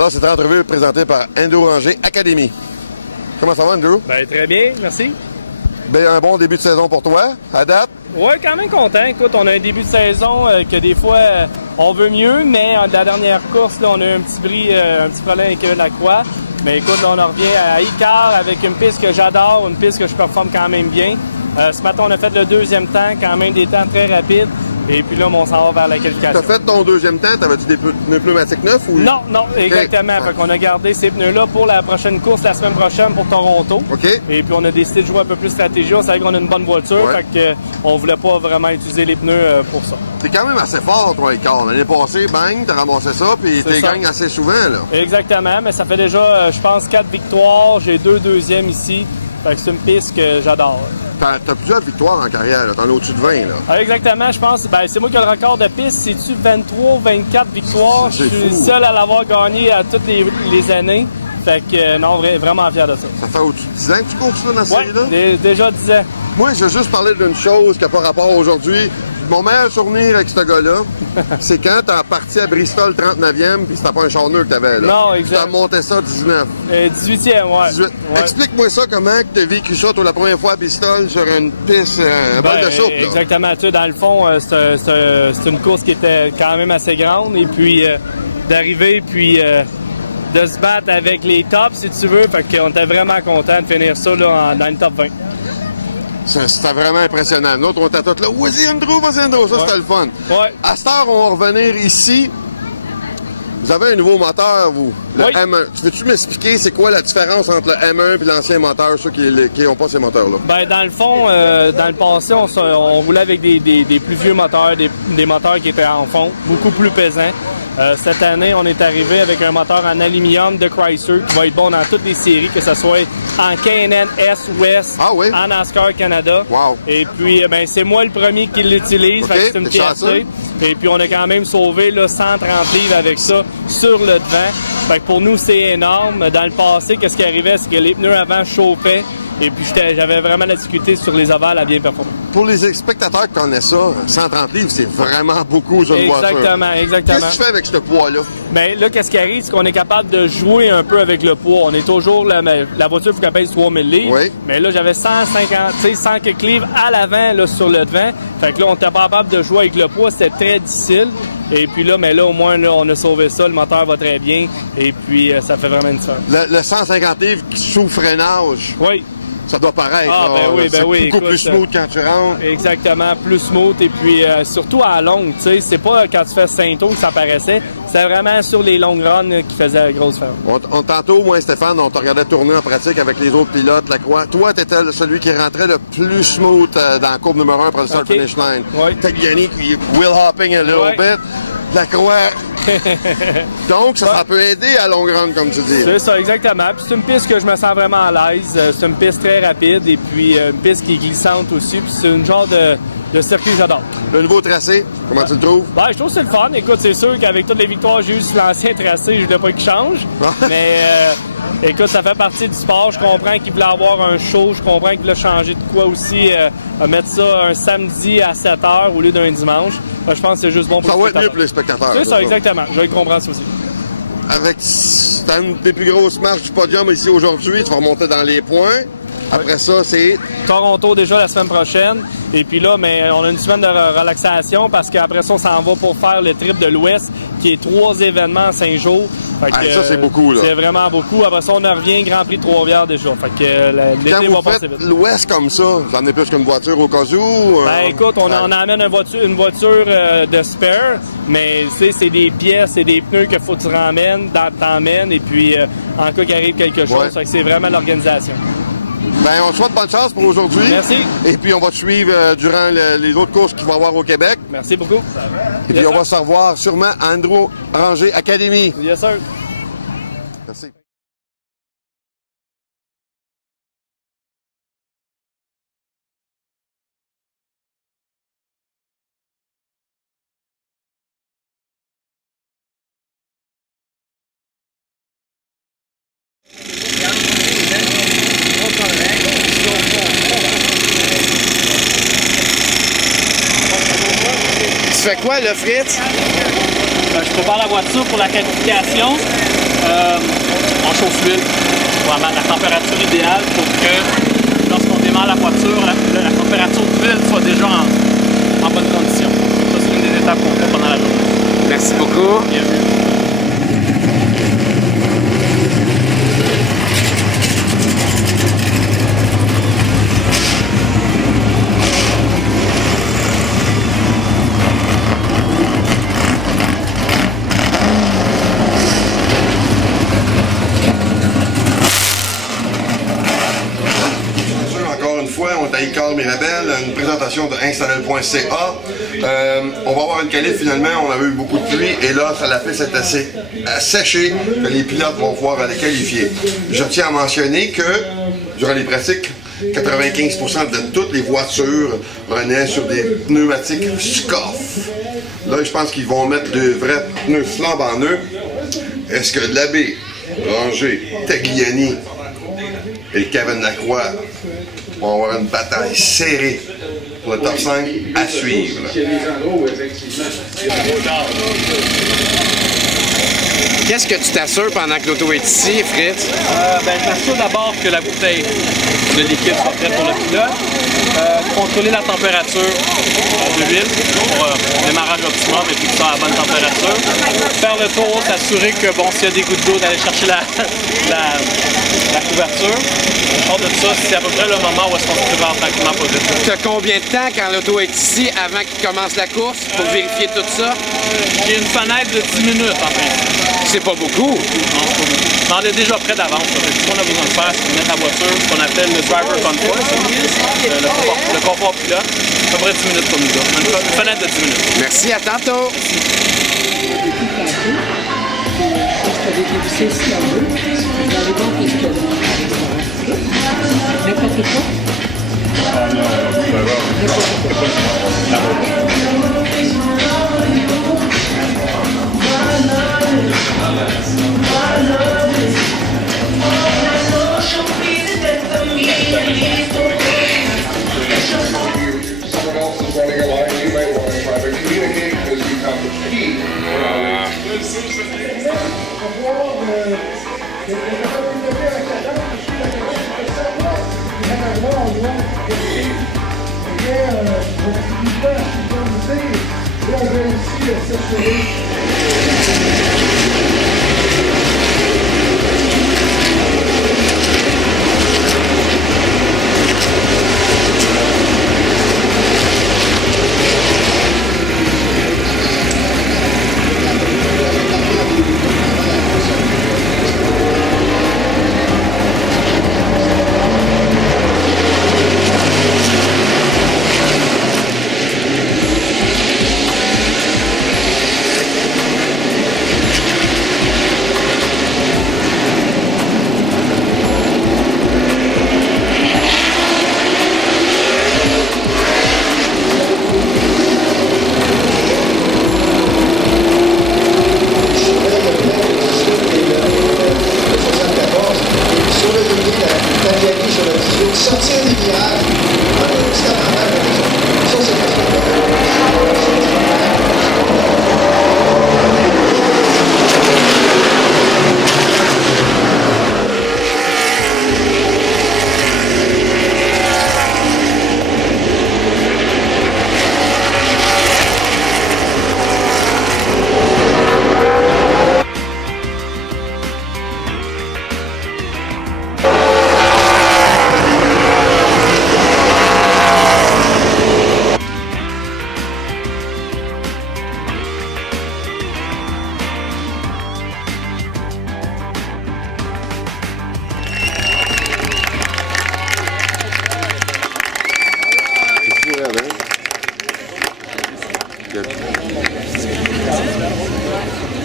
Alors, cette entrevue est présentée par Andrew Ranger Academy. Comment ça va, Andrew? Ben, très bien, merci. Ben, un bon début de saison pour toi, à date? Oui, quand même content. Écoute, on a un début de saison que des fois, on veut mieux, mais de la dernière course, là, on a eu un petit problème avec Lacroix. Mais écoute, là, on en revient à Icar avec une piste que j'adore, une piste que je performe quand même bien. Ce matin, on a fait le deuxième temps, quand même des temps très rapides. Et puis là, on s'en va vers la qualification. T'as fait ton deuxième temps, t'avais-tu des pneus pneumatiques neufs ou? Non, exactement. Okay. Fait qu'on a gardé ces pneus-là pour la prochaine course, la semaine prochaine pour Toronto. OK. Et puis on a décidé de jouer un peu plus stratégie. On savait qu'on a une bonne voiture, Ouais. fait qu'on voulait pas vraiment utiliser les pneus pour ça. T'es quand même assez fort, toi, Icar. L'année passée, bang, t'as ramassé ça, puis t'es gagné assez souvent, là. Exactement, mais ça fait déjà, je pense, 4 victoires. J'ai 2 deuxièmes ici. Fait que c'est une piste que j'adore. T'as plusieurs victoires en carrière, là. T'en as au-dessus de 20, là. Ah, exactement, je pense. Ben, c'est moi qui ai le record de piste. C'est-tu 23 ou 24 victoires? Je suis le seul à l'avoir gagné à toutes les années. Fait que, non, vraiment fier de ça. Ça fait au-dessus de 10 ans que tu cours ça dans cette série-là? Oui, déjà 10 ans. Moi, je veux juste parler d'une chose qui n'a pas rapport aujourd'hui. Mon meilleur souvenir avec ce gars-là, c'est quand t'as parti à Bristol 39e, puis c'était pas un char neuf que t'avais, là. Non, exact. T'as monté ça 19. 18e, ouais. 18. Ouais. Explique-moi ça, comment t'as vécu ça, toi, la première fois à Bristol, sur une piste, un bol de soupe, là. Exactement. Tu sais, dans le fond, c'est une course qui était quand même assez grande, et puis d'arriver, puis de se battre avec les tops, si tu veux. Fait qu'on était vraiment contents de finir ça là, dans le top 20. C'était vraiment impressionnant. Nous autres, on était tous là. Vas-y, Andrew, vas-y, Andrew. Ça, c'était le fun. Ouais. À cette heure, on va revenir ici. Vous avez un nouveau moteur, vous, le M1. Peux-tu m'expliquer c'est quoi la différence entre le M1 et l'ancien moteur, ceux qui n'ont pas ces moteurs-là? Ben, dans le fond, dans le passé, on roulait avec des plus vieux moteurs, des moteurs qui étaient en fond, beaucoup plus pesants. Cette année, on est arrivé avec un moteur en aluminium de Chrysler qui va être bon dans toutes les séries, que ce soit en K&N, S-West, en NASCAR Canada. Wow. Et puis, ben, c'est moi le premier qui l'utilise. Okay. C'est une fierté. Et puis, on a quand même sauvé là, 130 livres avec ça sur le devant. Fait que pour nous, c'est énorme. Dans le passé, qu'est-ce qui arrivait? C'est que les pneus avant chauffaient. Et puis, j'avais vraiment la difficulté sur les ovales à bien performer. Pour les spectateurs qui connaissent ça, 130 livres, c'est vraiment beaucoup sur une voiture. Exactement. Qu'est-ce que tu fais avec ce poids-là? Bien, là, qu'est-ce qui arrive, c'est qu'on est capable de jouer un peu avec le poids. On est toujours... La voiture, il faut qu'elle pèse 3000 livres. Oui. Mais là, j'avais 100 quelques livres à l'avant, là, sur le devant. Fait que là, on était pas capable de jouer avec le poids. C'était très difficile. Et puis là, mais là, au moins, là, on a sauvé ça. Le moteur va très bien. Et puis, ça fait vraiment une différence. Le 150 livres sous freinage. Oui. Ça doit paraître. Ah, ben oui, ben oui. C'est beaucoup plus smooth quand tu rentres. Exactement, plus smooth. Et puis, surtout à la longue, tu sais, c'est pas quand tu fais Saint-Eau que ça paraissait. C'est vraiment sur les longues runs qui faisaient la grosse différence. Tantôt, moi et Stéphane, on te regardait tourner en pratique avec les autres pilotes, Lacroix. Toi, tu étais celui qui rentrait le plus smooth dans la courbe numéro 1 pour le start-finish line. Oui. T'as Yannick, wheel hopping a little bit. Lacroix. Donc, ça peut aider à long run, comme tu dis. C'est ça, exactement. Puis c'est une piste que je me sens vraiment à l'aise. C'est une piste très rapide et puis une piste qui est glissante aussi. Puis c'est une genre de circuit que j'adore. Le nouveau tracé, comment tu le trouves? Ben, je trouve que c'est le fun. Écoute, c'est sûr qu'avec toutes les victoires que j'ai eues sur l'ancien tracé, je voulais pas qu'il change. Mais écoute, ça fait partie du sport. Je comprends qu'il voulait avoir un show. Je comprends qu'il voulait changer de quoi aussi. Mettre ça un samedi à 7h au lieu d'un dimanche. Ben, je pense que c'est juste bon pour les spectateurs. Ça va être mieux pour les spectateurs. C'est ça, exactement. Je vais comprendre ça aussi. Avec une des plus grosses marches du podium ici aujourd'hui, tu vas remonter dans les points. Après ça, c'est... Toronto déjà la semaine prochaine. Et puis là, mais on a une semaine de relaxation parce qu'après ça, on s'en va pour faire le trip de l'Ouest, qui est 3 événements en 5 jours. Fait que, ça, c'est beaucoup, là. C'est vraiment beaucoup. Après ça, on revient Grand Prix de Trois-Rivières déjà. Fait que l'été va passer vite. L'Ouest comme ça, vous en avez plus qu'une voiture au cas où? Ben écoute, on amène une voiture de spare, mais c'est des pièces, c'est des pneus qu'il faut que tu ramènes, t'emmènes, et puis en cas qu'il arrive quelque chose. Fait que c'est vraiment l'organisation. Ben, on te souhaite bonne chance pour aujourd'hui. Merci. Et puis, on va te suivre durant les autres courses qu'il va y avoir au Québec. Merci beaucoup. Et puis, on va se revoir sûrement à Andrew Ranger Academy. Yes, sir. Merci. Tu fais quoi, là, Fritz? Je prépare la voiture pour la qualification. On chauffe l'huile, vraiment la température idéale pour que lorsqu'on démarre la voiture, la température de l'huile soit déjà en bonne condition. Ça, c'est une des étapes qu'on fait pendant la journée. Merci beaucoup. Bienvenue. On est à ICAR Mirabel, une présentation de Installel.ca. On va avoir une qualif finalement, on avait eu beaucoup de pluie et là, ça l'a fait c'est assez asséché que les pilotes vont pouvoir aller qualifier. Je tiens à mentionner que durant les pratiques, 95% de toutes les voitures renaient sur des pneumatiques Scoff. Là, je pense qu'ils vont mettre de vrais pneus flambant neufs. Est-ce que Labbé, Ranger, Tagliani et Kevin Lacroix vont avoir une bataille serrée pour le top 5 à suivre? Qu'est-ce que tu t'assures pendant que l'auto est ici, Fritz? Je m'assure d'abord que la bouteille de liquide soit prête pour le pilote. Contrôler la température de l'huile pour le démarrage optimum et puis que ça à la bonne température. Faire le tour, s'assurer que bon, s'il y a des gouttes d'eau, d'aller chercher la couverture. Hors de ça, c'est à peu près le moment où est-ce qu'on se prépare tranquillement pour le tour. Tu as combien de temps quand l'auto est ici avant qu'il commence la course pour vérifier tout ça? J'ai une fenêtre de 10 minutes en fait. C'est pas beaucoup. Non, c'est pas beaucoup. Mais on est déjà prêt d'avance. Ce qu'on a besoin de faire, c'est de mettre la voiture, ce qu'on appelle le driver comfort, le confort pilote. À peu près 10 minutes comme nous. Une fenêtre de 10 minutes. Merci, à tantôt.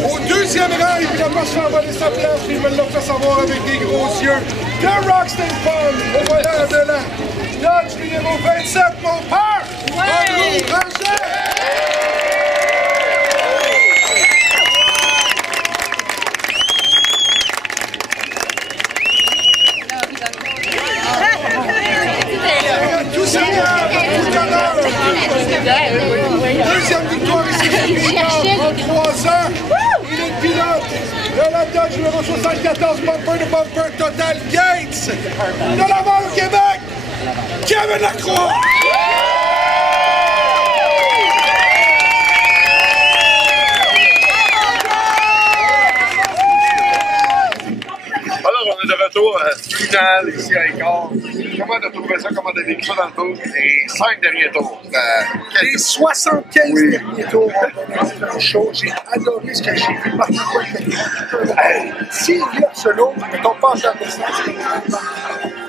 Au deuxième rang, il voulait pas se faire voler sa place, puis il me l'a fait savoir avec des gros yeux. The Rockstar Fun, le voilà de là. Dodge numéro 27, mon père! Ouais! Andrew Ranger! Deuxième victoire ici, en 3 ans. Il est pilote de la Dodge numéro 74, bumper to bumper, Total Gates. De Laval au Québec, Kevin Lacroix. Alors, on est de retour à la finale ici à Écart. Comment tu as trouvé ça? Comment tu as vécu ça dans le tour? Les 5 derniers tours. Les 75 derniers tours ont donné un show. J'ai adoré ce que j'ai vu. Marc-Antoine Pellerin. S'il y a ce lot, on passe dans le sens.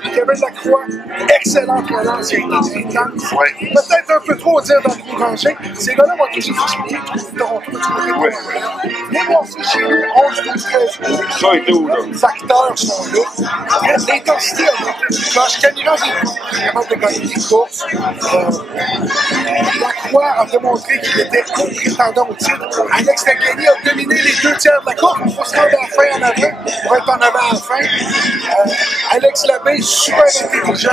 Kevin Lacroix, excellente relance, il a été intense. Ouais. Peut-être un peu trop dire dans le coup rangé. Ces gars-là vont toujours expliquer que Toronto du côté de Montréal. Mais bon, c'est chez nous, 11, 12, 13 Ça a été où, là? les acteurs sont là. L'intensité a monté du cloche. Camila, j'ai vraiment de gagner des courses. Lacroix a démontré qu'il était un prétendant au titre. Alex Lacagny a dominé les 2 tiers de la course. Il faut se rendre à la fin en avant pour être en avant à la fin. Alex Labbé, super intelligent,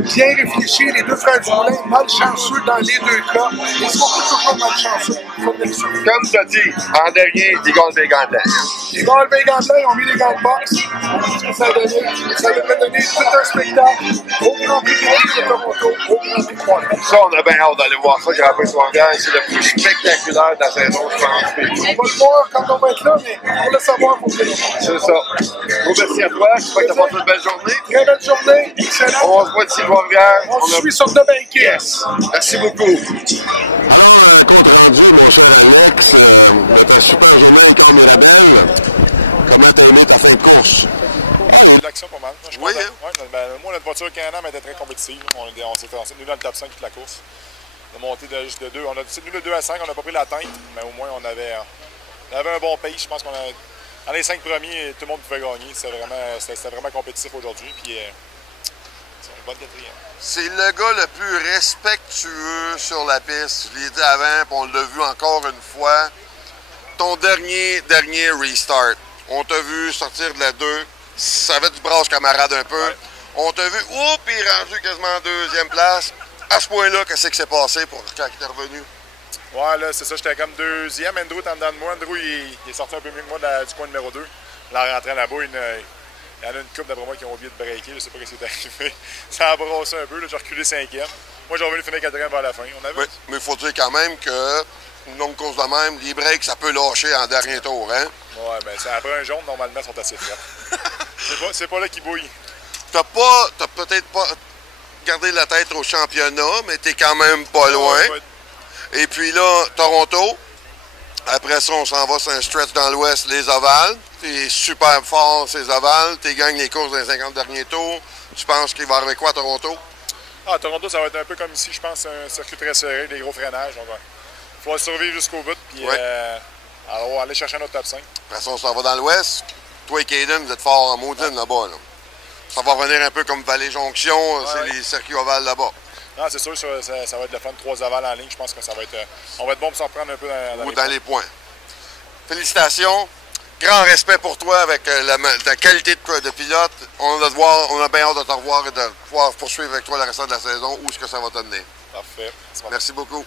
bien réfléchi. Les 2 frères du Moulin, malchanceux dans les 2 cas. Ils sont toujours malchanceux. Comme tu as dit, en dernier, ils gagnent des gants blancs. Les gars de gants blancs, ils ont mis les gants de boxe. Ça devrait donner tout un spectacle au Grand Prix de Toronto, au Grand Prix de Montréal. Ça, on a bien hâte d'aller voir ça, Grand Prix Swangan. C'est le plus spectaculaire de la saison, je pense. On va le voir quand on va être là, mais pour le savoir, il faut que C'est ça. Gros merci à toi. J'espère que tu as passé une belle journée. très belle journée, excellent. On se voit d'ici Trois-Rivières. On se suit sur The Bank. Yes. Merci beaucoup. De l'action pas mal. Je Oui, crois, hein? ouais, moi, notre voiture Can-Am était très compétitive. On s'est tenu dans le top 5 toute la course. On a monté juste de 2. On a tenu de 2 à 5. On n'a pas pris la teinte, mais au moins, on avait un bon pace. Je pense qu'on a. Dans les 5 premiers, tout le monde pouvait gagner. C'était vraiment compétitif aujourd'hui. Puis, c'est une bonne quatrième. C'est le gars le plus respectueux sur la piste. Je l'ai dit avant, puis on l'a vu encore une fois. Ton dernier restart. On t'a vu sortir de la 2. Ça avait du brasse camarade un peu. Ouais. On t'a vu, oups, il est rendu quasiment en 2e place. À ce point-là, qu'est-ce qui s'est passé pour quand il est revenu? Ouais, là, c'est ça, j'étais comme 2e. Andrew est en dedans de moi. Andrew, il est sorti un peu mieux que moi du coin numéro 2. Là, rentrant là-bas, il y en a une couple d'après moi qui ont oublié de breaker. Je sais pas ce qui est arrivé. Ça a brassé un peu. J'ai reculé 5e. Moi, j'ai revenu finir 4e vers la fin. Oui, mais il faut dire quand même que une longue course de même, les breaks, ça peut lâcher en dernier tour, hein? Ouais, ben après un jaune, normalement, ils sont assez frais. c'est pas là qu'ils bouillent. T'as peut-être pas gardé la tête au championnat, mais t'es quand même pas loin. Ouais. Et puis là, Toronto. Après ça, on s'en va sur un stretch dans l'ouest, les ovales. T'es super fort, ces ovales. Tu gagnes les courses dans les 50 derniers tours. Tu penses qu'il va arriver quoi à Toronto? Ah, Toronto, ça va être un peu comme ici, je pense, un circuit très serré, des gros freinages. Donc, il faut survivre jusqu'au bout. Puis, alors, on va aller chercher notre top 5. Après ça, on s'en va dans l'ouest. Toi et Caden, vous êtes forts en maudine là-bas. Là. Ça va revenir un peu comme Vallée-Jonction, c'est les circuits ovales là-bas. Non, c'est sûr, ça va être le fun. 3 ovales en ligne, je pense que ça va être, on va être bon pour s'en prendre un peu dans les points. Félicitations. Grand respect pour toi avec ta qualité de pilote. On a bien hâte de te revoir et de pouvoir poursuivre avec toi le restant de la saison. Où est-ce que ça va t'amener? Parfait. Merci beaucoup.